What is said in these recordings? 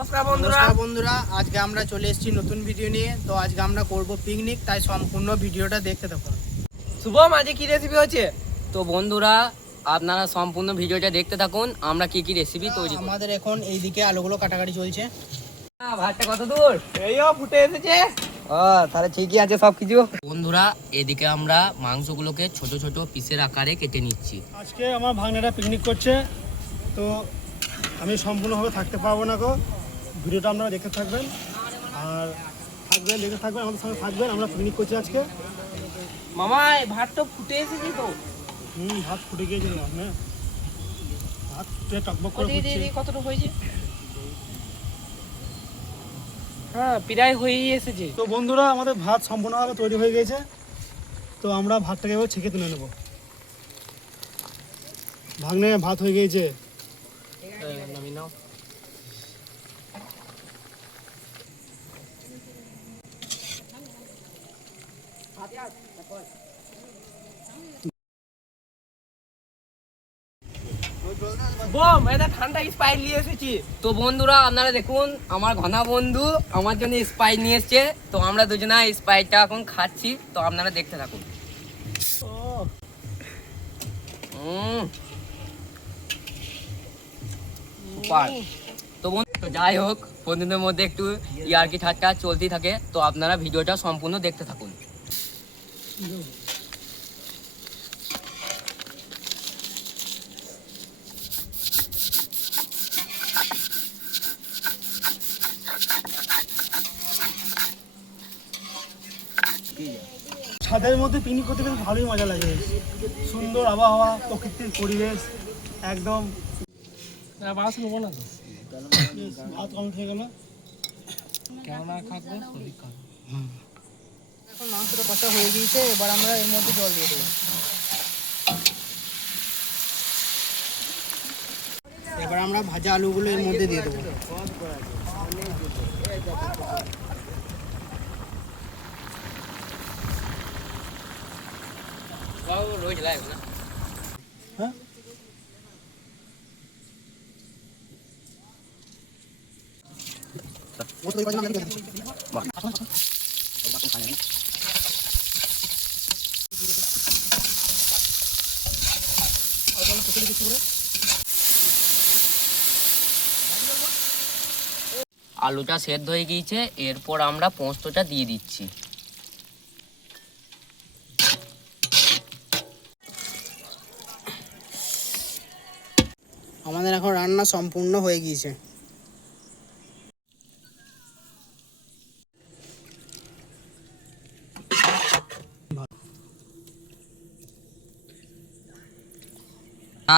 নমস্কার বন্ধুরা, আজকে আমরা চলে এসেছি নতুন ভিডিও নিয়ে। তো আজকে আমরা করব পিকনিক, তাই সম্পূর্ণ ভিডিওটা দেখতে থাকুন। শুভম, আজকে কি রেসিপি হচ্ছে? তো বন্ধুরা, আপনারা সম্পূর্ণ ভিডিওটা দেখতে থাকুন। আমরা কি কি রেসিপি তৈরি করব। আমাদের এখন এইদিকে আলুগুলো কাটাকাটি চলছে। ভাতটা কত দূর? এইও ফুটে এসেছে। তাহলে ঠিকই আছে সবকিছু। বন্ধুরা, এদিকে আমরা মাংসগুলোকে ছোট ছোট পিসের আকারে কেটে নিচ্ছি। আজকে আমার ভাগ্নেরা পিকনিক করছে, তো আমি সম্পূর্ণভাবে থাকতে পারবো না গো। ভিডিওটা আপনারা দেখতে থাকবেন আর দেখতে থাকবেন, আমাদের সঙ্গে থাকবেন। আমরা পিকনিক করছি আজকে। মামা, ভাত তো ফুটে এসেছে তো। ভাত ফুটে গিয়েছে, হ্যাঁ, ভাত ফুটে টকবক করে ফুটছে। কতটা হয়েছে? হ্যাঁ, প্রায় হয়েই এসেছে। তো বন্ধুরা, আমাদের ভাত সম্পূর্ণভাবে তৈরি হয়ে গেছে। তো আমরা ভাতটাকে এবার ছেঁকে তুলে নেব। ভাগ্নে, ভাত হয়ে গিয়েছে। ঠান্ডা স্পাইট নিয়ে এসেছি। তো বন্ধুরা, আপনারা দেখুন, আমার ঘনা বন্ধু আমার জন্য স্পাইট নিয়ে এসেছে। তো আমরা দুজনা স্পাইটটা এখন খাচ্ছি। তো আপনারা দেখতে থাকুন। তো বন্ধু, যাই হোক, বন্ধুদের মধ্যে একটু ইয়ার্কি ঠাট্টা চলতেই থাকে। তো আপনারা ভিডিওটা সম্পূর্ণ দেখতে থাকুন। ছাদের মধ্যে পিকনিক করতে কিন্তু ভালোই মজা লাগে। সুন্দর আবহাওয়া, প্রকৃতির পরিবেশ একদম। ভাত কম খেয়ে গেল। এখন মাংসটা কষা হয়ে গিয়েছে, এবার আমরা এর মধ্যে জল দিয়ে দেবো। এবার আমরা ভাজা আলুগুলো এর মধ্যে দিয়ে দেবো। হ্যাঁ, আলুটা সেদ্ধ হয়ে গিয়েছে, এরপর আমরা পোস্তটা দিয়ে দিচ্ছি। আমাদের এখন রান্না সম্পূর্ণ হয়ে গিয়েছে।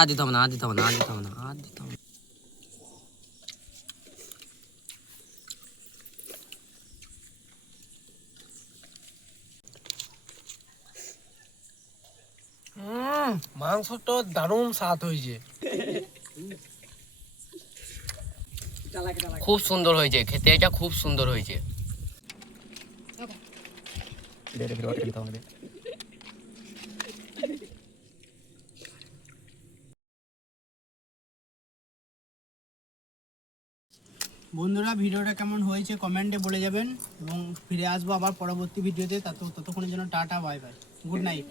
দিতে হবে না। মাংসটা দারুণ স্বাদ হয়েছে। খুব সুন্দর হয়েছে খেতে, এটা খুব সুন্দর হয়েছে। বন্ধুরা, ভিডিওটা কেমন হয়েছে কমেন্টে বলে যাবেন, এবং ফিরে আসবো আবার পরবর্তী ভিডিওতে। ততক্ষণের জন্য tata, bye bye, good night.